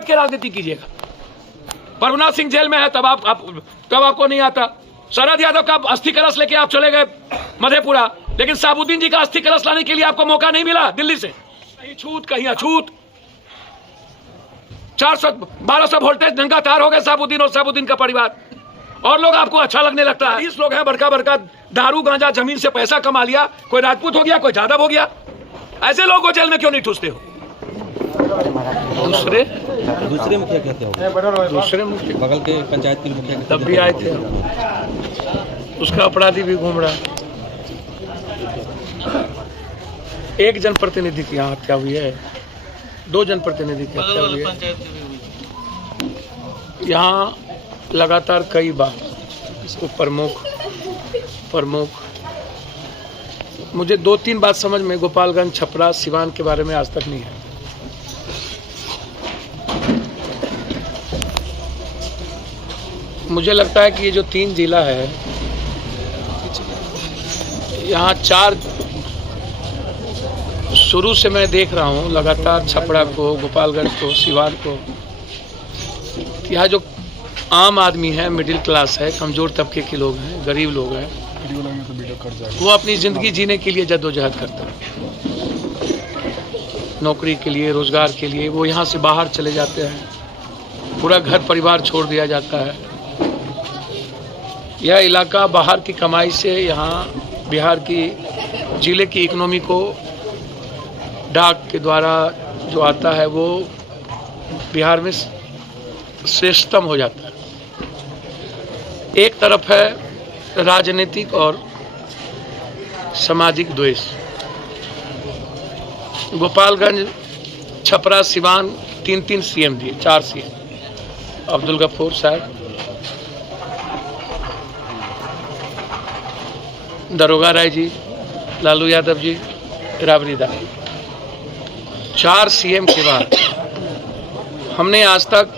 बैठ के राजनीति कीजिएगा। प्रभुनाथ सिंह जेल में है तब आपको नहीं आता। शरद यादव का अस्थि कलश लेके आप चले गए मधेपुरा, लेकिन साबुद्दीन जी का अस्थि कलश लाने के लिए आपको मौका नहीं मिला दिल्ली से। कहीं छूत कहीं अछूत, 400-1200 वोल्टेज नंगा तार हो गए साबुद्दीन और साबुद्दीन का परिवार, और लोग आपको अच्छा लगने लगता है। 20 लोग हैं बड़का दारू गांजा जमीन से पैसा कमा लिया, कोई राजपूत हो गया कोई यादव हो गया। ऐसे लोगों को जेल में क्यों नहीं ठूसते हो? दूसरे मुखिया कहते हो, दूसरे मुखिया बगल के पंचायत के मुखिया तब भी आए थे, उसका अपराधी भी घूम रहा। एक जनप्रतिनिधि की यहाँ हत्या हुई है, 2 जनप्रतिनिधि की हत्या हुई है यहाँ लगातार कई बार। इसको प्रमुख मुझे 2-3 बात समझ में गोपालगंज, छपरा, सिवान के बारे में आज तक नहीं है। मुझे लगता है कि ये जो 3 जिला है, यहाँ 4 शुरू से मैं देख रहा हूँ लगातार, छपरा को, गोपालगंज को, सिवान को। यहाँ जो आम आदमी है, मिडिल क्लास है, कमज़ोर तबके के लोग हैं, गरीब लोग हैं, वो अपनी ज़िंदगी जीने के लिए जद्दोजहद करते हैं, नौकरी के लिए, रोज़गार के लिए। वो यहाँ से बाहर चले जाते हैं, पूरा घर परिवार छोड़ दिया जाता है। यह इलाका बाहर की कमाई से यहाँ बिहार की ज़िले की इकोनॉमी को डाक के द्वारा जो आता है वो बिहार में श्रेष्ठतम हो जाता है। एक तरफ है राजनीतिक और सामाजिक द्वेष। गोपालगंज, छपरा, सिवान 3-3 सीएम दिए, 4 सीएम, अब्दुल गफूर साहब, दरोगा राय जी, लालू यादव जी, राबड़ी दास। 4 सीएम के बाद हमने आज तक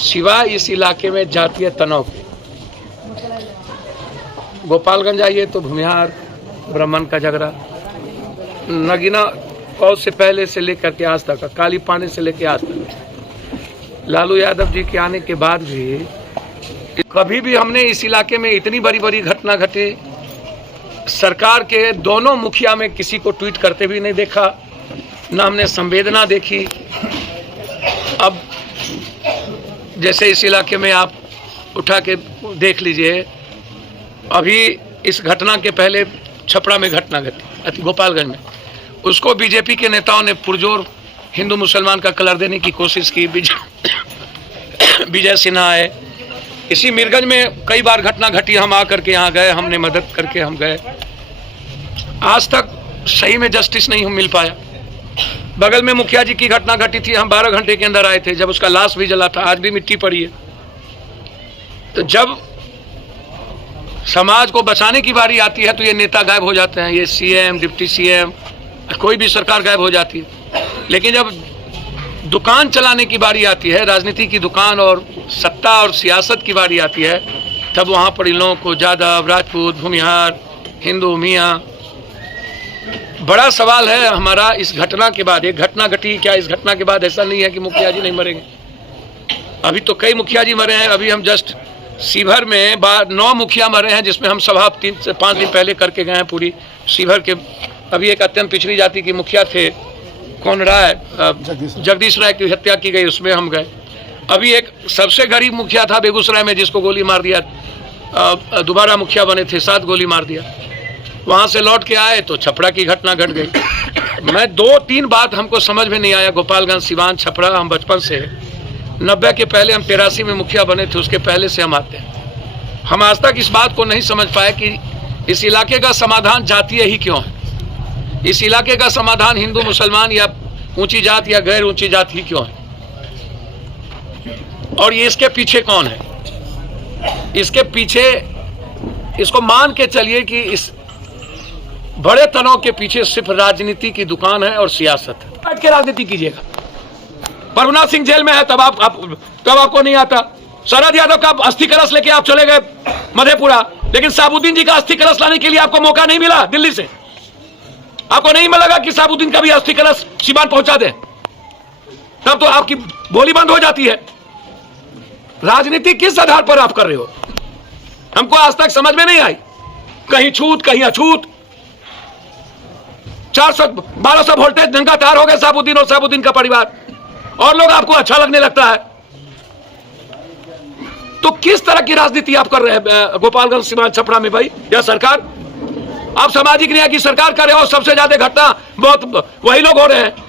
सिवाय इस इलाके में जातीय तनाव के, गोपालगंज आइए तो भूमिहार ब्राह्मण का झगड़ा, नगीना कौल से पहले से लेकर के आज तक, काली पानी से लेकर आज तक, लालू यादव जी के आने के बाद भी कभी भी हमने इस इलाके में इतनी बड़ी घटना घटी, सरकार के दोनों मुखिया में किसी को ट्वीट करते भी नहीं देखा, ना हमने संवेदना देखी। अब जैसे इस इलाके में आप उठा के देख लीजिए, अभी इस घटना के पहले छपरा में घटना घटी गोपालगंज में, उसको बीजेपी के नेताओं ने पुरजोर हिंदू मुसलमान का कलर देने की कोशिश की। विजय सिन्हा है, इसी मीरगंज में कई बार घटना घटी, हम आकर के यहाँ गए, हमने मदद करके हम गए। आज तक सही में जस्टिस नहीं मिल पाया। बगल में मुखिया जी की घटना घटी थी, हम 12 घंटे के अंदर आए थे, जब उसका लाश भी जला था, आज भी मिट्टी पड़ी है। तो जब समाज को बचाने की बारी आती है तो ये नेता गायब हो जाते हैं, ये सीएम, डिप्टी सीएम, कोई भी सरकार गायब हो जाती है। लेकिन जब दुकान चलाने की बारी आती है, राजनीति की दुकान और सत्ता और सियासत की बारी आती है, तब वहाँ पर इन लोगों को यादव, राजपूत, भूमिहार, हिंदू, मियाँ। बड़ा सवाल है हमारा इस घटना के बाद। एक घटना घटी, क्या इस घटना के बाद ऐसा नहीं है कि मुखिया जी नहीं मरेंगे? अभी तो कई मुखिया जी मरे हैं। अभी हम जस्ट शिवहर में 9 मुखिया मरे हैं, जिसमें हम सभा 3 से 5 दिन पहले करके गए हैं पूरी शिवहर के। अभी एक अत्यंत पिछड़ी जाति के मुखिया थे, कौन राय, जगदीश राय की हत्या की गई, उसमें हम गए। अभी एक सबसे गरीब मुखिया था बेगूसराय में, जिसको गोली मार दिया, दोबारा मुखिया बने थे, 7 गोली मार दिया। वहाँ से लौट के आए तो छपरा की घटना घट गई। मैं 2-3 बात हमको समझ में नहीं आया। गोपालगंज, सिवान, छपरा, हम बचपन से 90 के पहले, हम 83 में मुखिया बने थे, उसके पहले से हम आते हैं। हम आज तक इस बात को नहीं समझ पाए कि इस इलाके का समाधान जातीय ही क्यों है, इस इलाके का समाधान हिंदू मुसलमान या ऊंची जात या गैर ऊंची जात ही क्यों है, और ये इसके पीछे कौन है? इसके पीछे, इसको मान के चलिए कि इस बड़े तनाव के पीछे सिर्फ राजनीति की दुकान है और सियासत है। बैठ के राजनीति कीजिएगा। प्रभुनाथ सिंह जेल में है तब आपको नहीं आता। शरद यादव का अस्थि कलश लेके आप चले गए मधेपुरा, लेकिन साबुद्दीन जी का अस्थि कलश लाने के लिए आपको मौका नहीं मिला दिल्ली से। आपको नहीं लगा कि साबुद्दीन का भी अस्थि कलश सिवान पहुंचा दे, तब तो आपकी बोली बंद हो जाती है। राजनीति किस आधार पर आप कर रहे हो, हमको आज तक समझ में नहीं आई। कहीं छूत कहीं अछूत, 400-1200 वोल्टेज नंगा तैयार हो गए साबुद्दीन और साबुद्दीन का परिवार, और लोग आपको अच्छा लगने लगता है। तो किस तरह की राजनीति आप कर रहे हैं गोपालगंज सीमांत छपरा में भाई? यह सरकार, आप सामाजिक न्याय की सरकार कर रहे हो, सबसे ज्यादा घटना बहुत वही लोग हो रहे हैं।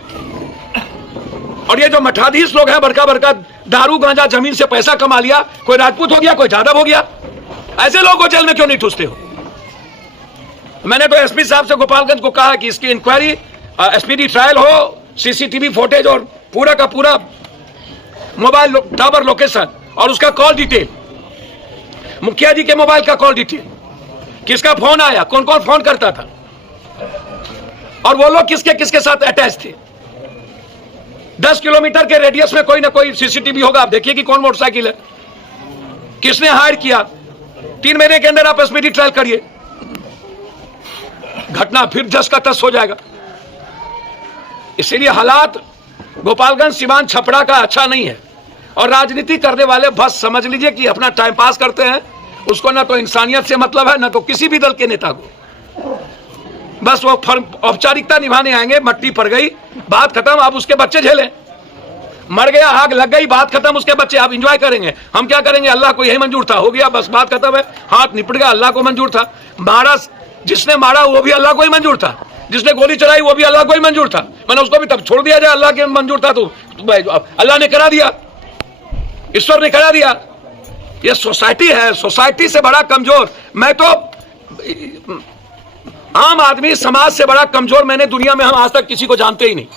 और ये जो मठाधीश लोग हैं, बड़का बड़का दारू गांजा जमीन से पैसा कमा लिया, कोई राजपूत हो गया, कोई यादव हो गया, ऐसे लोगों को जेल में क्यों नहीं ठूसते हो? मैंने तो एसपी साहब से गोपालगंज को कहा कि इसकी इंक्वायरी, स्पीडी ट्रायल हो, सीसीटीवी फुटेज और पूरा का पूरा मोबाइल टावर लोकेशन और उसका कॉल डिटेल, मुखिया जी के मोबाइल का कॉल डिटेल, किसका फोन आया, कौन कौन फोन करता था, और वो लोग किसके किसके साथ अटैच थे। 10 किलोमीटर के रेडियस में कोई ना कोई सीसीटीवी होगा, आप देखिए कि कौन मोटरसाइकिल है, किसने हायर किया। 3 महीने के अंदर आप स्पीडी ट्रायल करिए, घटना फिर 10 का 10 हो जाएगा। इसीलिए हालात गोपालगंज सीमांत छपरा का अच्छा नहीं है। और राजनीति करने वाले बस समझ लीजिए कि अपना टाइम पास करते हैं, उसको ना तो इंसानियत से मतलब है, ना तो किसी भी दल के नेता को, बस वो औपचारिकता निभाने आएंगे। मट्टी पड़ गई, बात खत्म, आप उसके बच्चे झेलें। मर गया, आग लग गई, बात खत्म, उसके बच्चे आप एंजॉय करेंगे, हम क्या करेंगे? अल्लाह को यही मंजूर था, हो गया, बस बात खत्म है, हाथ निपट गया, अल्लाह को मंजूर था। मारा, जिसने मारा वो भी अल्लाह को ही मंजूर था, जिसने गोली चलाई वो भी अल्लाह को ही मंजूर था, मैंने उसको भी तब छोड़ दिया जाए, अल्लाह के मंजूर था तो अल्लाह ने करा दिया, ईश्वर ने करा दिया। ये सोसाइटी है, सोसाइटी से बड़ा कमजोर, मैं तो आम आदमी समाज से बड़ा कमजोर मैंने दुनिया में हम आज तक किसी को जानते ही नहीं।